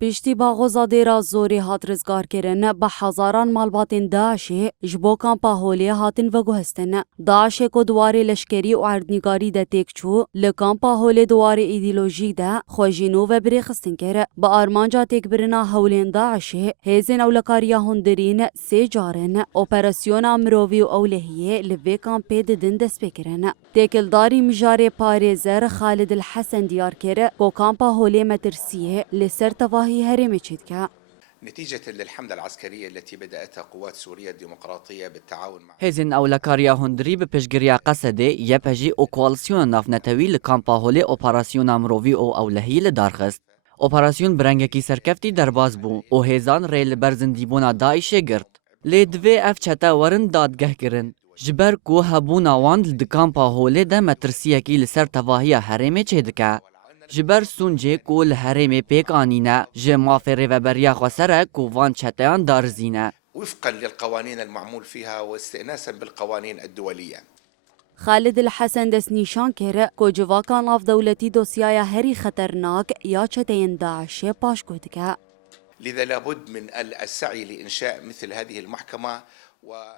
پشتی باغوزا دیرا زوری هات رزگار کرن به هزاران مالباتین داعشی جبو کامپا هولی هاتن و گوهستن. داعشی کو دواری لشکری و عردنگاری ده تکچو لکامپا هولی دواری ایدئولوژی ده خوژینو و بریخستن کره. با آرمانجا تک برنا هولین داعشی هزین اولکاریا هندرین سی جارن اپراسیون امروی و اولهیه لوی کامپی ددن دست بکرن. تکلداری مجاری پاريزر خالد الحسن ديار كير كو كامبا هولي مترسيه لسر تواهي هرمي تشيدكا. نتيجة للحملة العسكرية التي بدأتها قوات سوريا الديمقراطية بالتعاون مع هزین اولکاریا هندری به پشگریا قصده یپجی او کوالسیون نافنتوی لکامپا هولی اپراسیون امروی او اولهی لدارخست. اپراسیون برنگکی سرکفتی درباز بو او هزان ریل برزندیبونا داعش گرد. لیدوی اف چتا ورن دادگه کرن. جبر کو هبونا واند لدکامپا هولی ده مترسیکی لسر تواهی هرمه چیدکا. جبر سونجه کو لهرمه پیک آنینه جمافره و بریا خسره کو وان چتایان دارزینه. وفقا للقوانين المعمول فيها واستئناسا بالقوانين الدولية. خالد الحسن دست نشان كره كو جواكا ناف دولتي دوسيايا هري خطرناك يا چتين داعش باش كودكا. لذا لابد من السعي لإنشاء مثل هذه المحكمة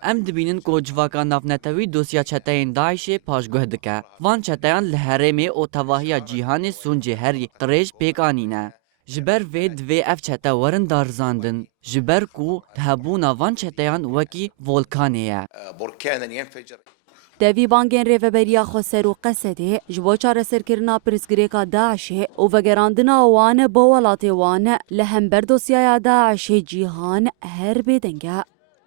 ام دبینن کو جواکا نافنتوی دوسیا چتاین داعش پاشگوه دکه وان چتایان لهرمه او تواهی جیهان سونجه هری قریش پیکانینه جبر وید و اف چتا ورن دارزاندن جبر کو هبونا وان چتایان وکی ولکانیه بركانا ينفجر. دوی بانگین ریوبریا خسر و قصده جبو چاره سرکرنا پرسگریکا داعش و وگراندنا وان بولات وان لهم بردوسیا داعش جیهان هر بدنگه.